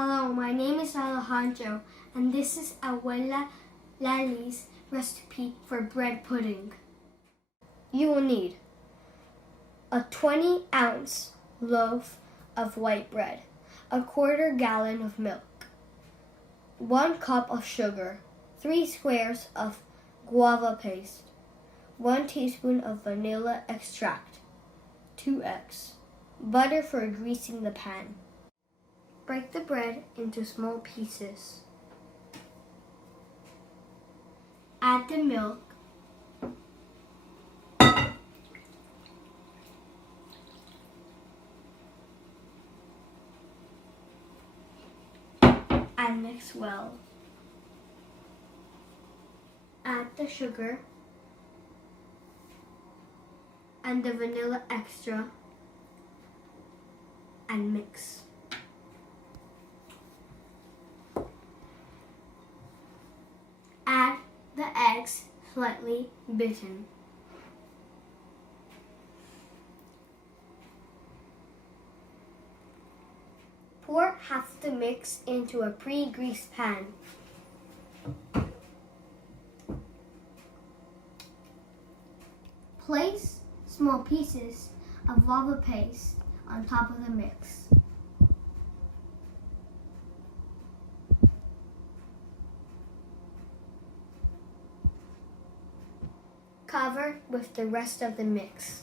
Hello, my name is Alejandro, and this is Abuela Lali's recipe for bread pudding. You will need a 20-ounce loaf of white bread, a quarter gallon of milk, 1 cup of sugar, 3 squares of guava paste, 1 teaspoon of vanilla extract, 2 eggs, butter for greasing the pan. Break the bread into small pieces. Add the milk. And mix well. Add the sugar and the vanilla extra and mix. Add the eggs slightly beaten. Pour half the mix into a pre-greased pan. Place small pieces of guava paste on top of the mix. Cover with the rest of the mix.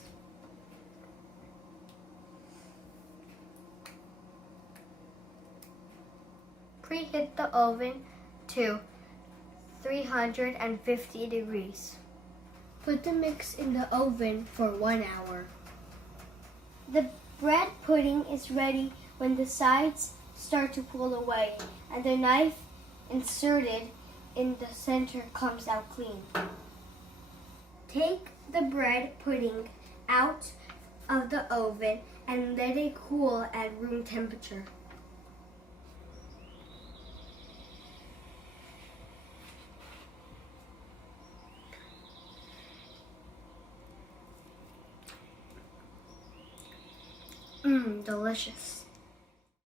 Preheat the oven to 350 degrees. Put the mix in the oven for 1 hour. The bread pudding is ready when the sides start to pull away and the knife inserted in the center comes out clean. Take the bread pudding out of the oven and let it cool at room temperature. Delicious.